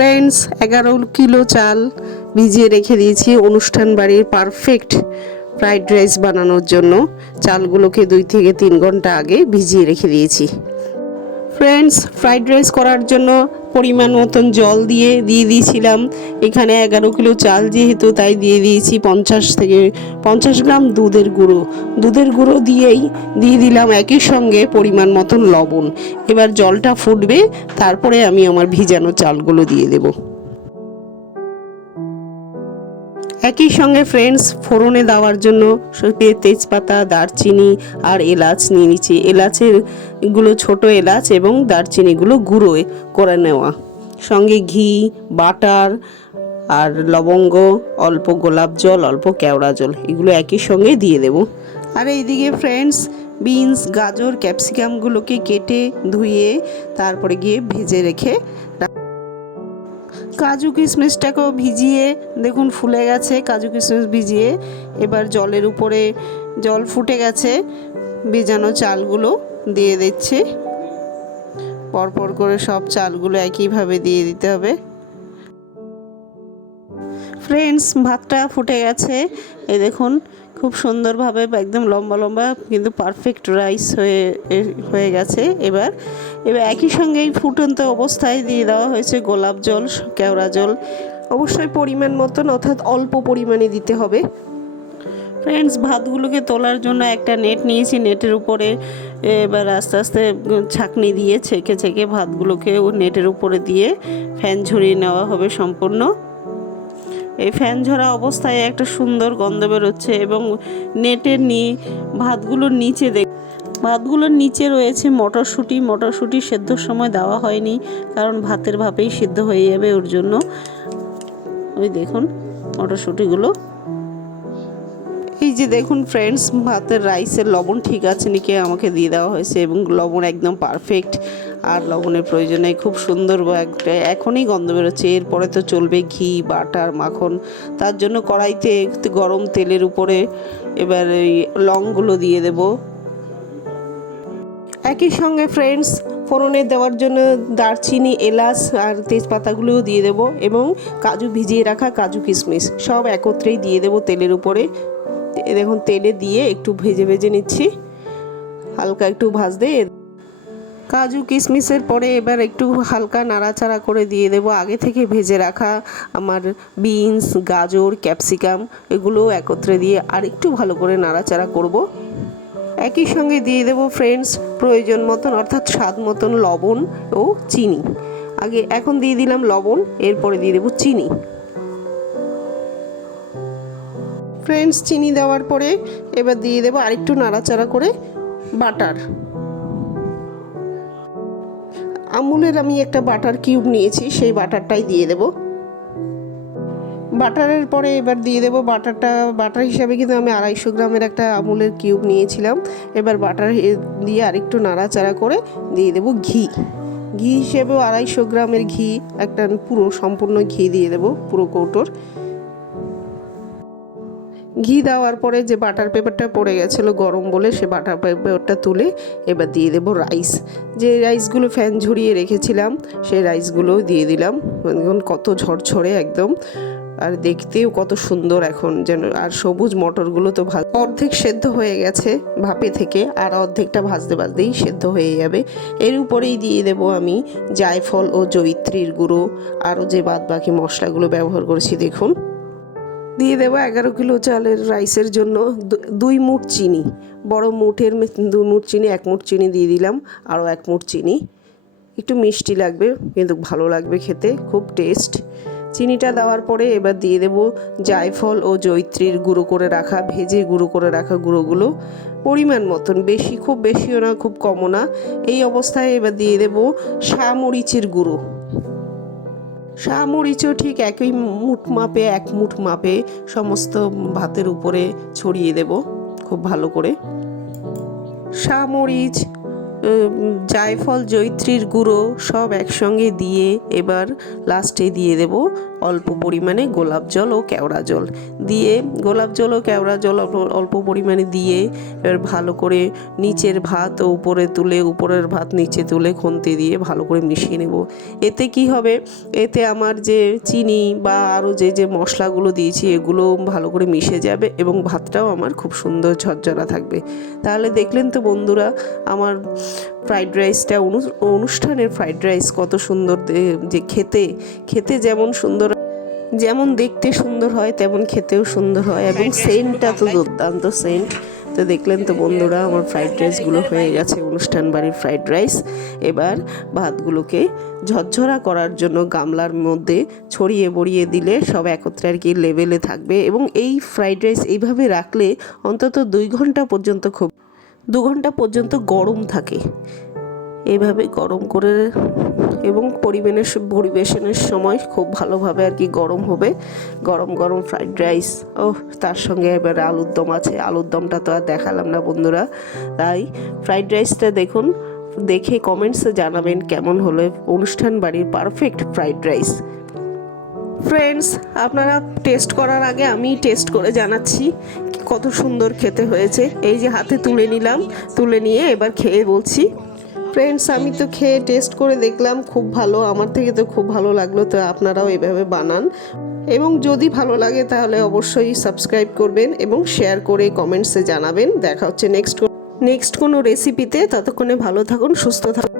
Friends 11 kilo চাল ভিজিয়ে রেখে দিয়েছি অনুষ্ঠান বাড়ির পারফেক্ট ফ্রাইড রাইস বানানোর জন্য। চালগুলোকে 2 থেকে 3 ঘন্টা আগে ভিজিয়ে রেখে দিয়েছি। ফ্রেন্ডস, ফ্রাইড রাইস করার জন্য পরিমাণ মতন জল দিয়ে দিয়েছিলাম। এখানে 11 কিলো চাল যেহেতু, তাই দিয়ে দিয়েছি 50 থেকে 50 গ্রাম দুধের গুঁড়ো দিয়ে দিলাম একই সঙ্গে পরিমাণ মতন লবণ। এবার জলটা ফুটবে, তারপরে আমি আমার ভিজানো চালগুলো দিয়ে দেব। একই সঙ্গে ফ্রেন্ডস, ফোড়নে দেওয়ার জন্য তেজপাতা, দারচিনি আর এলাচ নিয়ে নিচ্ছি। এলাচেরগুলো ছোট এলাচ এবং দারচিনিগুলো গুঁড়ো করে নেওয়া, সঙ্গে ঘি, বাটার আর লবঙ্গ, অল্প গোলাপ জল, অল্প কেওড়া জল, এগুলো একই সঙ্গে দিয়ে দেব। আর এইদিকে ফ্রেন্ডস, বিনস, গাজর, ক্যাপসিকামগুলোকে কেটে ধুয়ে তারপরে গিয়ে ভেজে রেখে, কাজু কিশমিশটাকেও ভিজিয়ে দেখুন ফুলে গেছে। কাজু কিশমিশ ভিজিয়ে এবার জলের উপরে, জল ফুটে গেছে, ভেজানো চালগুলো দিয়ে দিচ্ছি। পরপর করে সব চালগুলো একইভাবে দিয়ে দিতে হবে। ফ্রেন্ডস, ভাতটা ফুটে গেছে, এই দেখুন খুব সুন্দরভাবে একদম লম্বা লম্বা কিন্তু পারফেক্ট রাইস হয়ে গেছে। এবার একই সঙ্গে এই ফুটন্ত অবস্থায় দিয়ে দেওয়া হয়েছে গোলাপ জল, কেওড়া জল, অবশ্যই পরিমাণ মতন, অর্থাৎ অল্প পরিমাণে দিতে হবে। ফ্রেন্ডস, ভাতগুলোকে তোলার জন্য একটা নেট নিয়েছি, নেটের উপরে এবার আস্তে আস্তে ছাঁকনি দিয়ে ছেঁকে ভাতগুলোকে নেটের উপরে দিয়ে ফ্যান ঝরিয়ে নেওয়া হবে সম্পূর্ণ। এই ফ্যান ঝরা অবস্থায় একটা সুন্দর গন্ধ বেরোচ্ছে এবং নেটের ভাতগুলোর নিচে রয়েছে মটরশুঁটি সেদ্ধর সময় দেওয়া হয়নি, কারণ ভাতের ভাপেই সিদ্ধ হয়ে যাবে, ওর জন্য। ওই দেখুন মটরশুঁটিগুলো। এই যে দেখুন ফ্রেন্ডস, ভাতের রাইসের লবণ ঠিক আছে নাকি আমাকে দিয়ে দেওয়া হয়েছে এবং লবণ একদম পারফেক্ট, আর লবণের প্রয়োজনে খুব সুন্দর একটা এখনই গন্ধ বেরোচ্ছে। এরপরে তো চলবে ঘি, বাটার, মাখন। তার জন্য কড়াইতে গরম তেলের উপরে এবার এই লংগুলো দিয়ে দেব। একই সঙ্গে ফ্রেন্ডস, ফোড়নে দেওয়ার জন্য দারচিনি, এলাচ আর তেজপাতাগুলোও দিয়ে দেব এবং ভিজিয়ে রাখা কাজু কিশমিশ সব একত্রেই দিয়ে দেব তেলের উপরে। দেখুন তেলে দিয়ে একটু ভেজে নিচ্ছি, হালকা একটু ভাজতে। কাজু কিশমিশের পরে এবার একটু হালকা নাড়াচাড়া করে দিয়ে দেব আগে থেকে ভেজে রাখা আমার বিনস, গাজর, ক্যাপসিকাম, এগুলো একত্রে দিয়ে আর একটু ভালো করে নাড়াচাড়া করব। একই সঙ্গে দিয়ে দেব ফ্রেন্ডস প্রয়োজন মতন, অর্থাৎ স্বাদ মতন লবণ ও চিনি। এখন দিয়ে দিলাম লবণ, এরপরে দিয়ে দেব চিনি। ফ্রেন্ডস, চিনি দেওয়ার পরে এবার দিয়ে দেব আরেকটু নাড়াচাড়া করে বাটার। আমুলের আমি একটা বাটার কিউব নিয়েছি, সেই বাটারটাই দিয়ে দেব। বাটারের পরে এবার দিয়ে দেব বাটার হিসাবে কিন্তু আমি 250 গ্রামের একটা আমুলের কিউব নিয়েছিলাম। এবার বাটার দিয়ে আরেকটু নাড়াচাড়া করে দিয়ে দেব ঘি হিসেবেও 250 গ্রামের ঘি, একটা পুরো সম্পূর্ণ ঘি দিয়ে দেব, পুরো কৌটোর। ঘি দেওয়ার পরে যে বাটার পেপারটা পড়ে গেছিলো গরম বলে, সে বাটার পেপারটা তুলে এবার দিয়ে দেবো রাইস। যে রাইসগুলো ফ্যান ঝরিয়ে রেখেছিলাম সেই রাইসগুলো দিয়ে দিলাম। দেখুন কত ঝরঝরে একদম, আর দেখতেও কত সুন্দর এখন যেন। আর সবুজ মটরগুলো তো অর্ধেক সেদ্ধ হয়ে গেছে ভাপে থেকে, আর অর্ধেকটা ভাজতেই সেদ্ধ হয়ে যাবে। এর উপরেই দিয়ে দেব আমি জায়ফল ও জয়িত্রীর গুঁড়ো, আরও যে বাদ বাকি মশলাগুলো ব্যবহার করেছি দেখুন। দিয়ে দেবো 11 কিলো চালের রাইসের জন্য 2 মুঠ চিনি, বড় মুঠের 2 মুঠ চিনি, 1 মুঠ চিনি দিয়ে দিলাম, আরও 1 মুঠ চিনি। একটু মিষ্টি লাগবে কিন্তু ভালো লাগবে খেতে, খুব টেস্ট। চিনিটা দেওয়ার পরে এবার দিয়ে দেব জায়ফল ও জয়িত্রীর ভেজে গুঁড়ো করে রাখা গুঁড়োগুলো পরিমাণ মতন, খুব বেশিও না, খুব কমও না। এই অবস্থায় এবার দিয়ে দেব শামরিচের গুঁড়ো। শামরিচও ঠিক একই এক মুঠ মাপে সমস্ত ভাতের উপরে ছড়িয়ে দেব খুব ভালো করে। শামরিচ, জায়ফল জয়িত্রীর গুঁড়ো সব একসঙ্গে দিয়ে এবার লাস্টে দিয়ে দেব অল্প পরিমাণে গোলাপ জল ও কেওড়া জল দিয়ে, গোলাপ জল ও কেওড়া জল অল্প পরিমাণে দিয়ে এবার ভালো করে নিচের ভাত উপরে তুলে, উপরের ভাত নিচে তুলে খুন্তি দিয়ে ভালো করে মিশিয়ে নেব। এতে কি হবে, এতে আমার যে চিনি বা আরও যে যে মশলাগুলো দিয়েছি এগুলো ভালো করে মিশে যাবে এবং ভাতটাও আমার খুব সুন্দর ঝরঝরা থাকবে। তাহলে দেখলেন তো বন্ধুরা আমার ফ্রাইড রাইসটা, অনুষ্ঠানের ফ্রাইড রাইস কত সুন্দর, যে খেতে যেমন সুন্দর, যেমন দেখতে সুন্দর হয় তেমন খেতেও সুন্দর হয় এবং সেন্টটা তো দুর্দান্ত সেন্ট। তো দেখলেন তো বন্ধুরা আমার ফ্রাইড রাইসগুলো হয়ে গেছে, অনুষ্ঠান বাড়ির ফ্রাইড রাইস। এবার ভাতগুলোকে ঝরঝরা করার জন্য গামলার মধ্যে ছড়িয়ে বড়িয়ে দিলে সব একত্রে আর কি লেভেলে থাকবে এবং এই ফ্রাইড রাইস এইভাবে রাখলে অন্তত 2 ঘন্টা পর্যন্ত, খুব 2 ঘন্টা পর্যন্ত গরম থাকে। এইভাবে গরম করে এবং পরিবেশনের সময় খুব ভালোভাবে আর কি গরম হবে, গরম গরম ফ্রাইড রাইস। ও তার সঙ্গে এবার আলুর দম আছে, আলুর দমটা তো আর দেখালাম না বন্ধুরা। তাই ফ্রাইড রাইসটা দেখুন, দেখে কমেন্টসে জানাবেন কেমন হলো অনুষ্ঠান বাড়ির পারফেক্ট ফ্রাইড রাইস। ফ্রেন্ডস, আপনারা টেস্ট করার আগে আমি টেস্ট করে জানাচ্ছি কত সুন্দর খেতে হয়েছে। এই যে হাতে তুলে নিলাম, তুলে নিয়ে এবার খেয়ে বলছি। ফ্রেন্ডস, আমি তো খেয়ে টেস্ট করে দেখলাম খুব ভালো, আমার থেকে তো খুব ভালো লাগলো। তো আপনারাও এভাবে বানান এবং যদি ভালো লাগে তাহলে অবশ্যই সাবস্ক্রাইব করবেন এবং শেয়ার করে কমেন্টসে জানাবেন। দেখা হচ্ছে নেক্সট কোনো রেসিপিতে। ততক্ষণে ভালো থাকুন, সুস্থ থাকুন।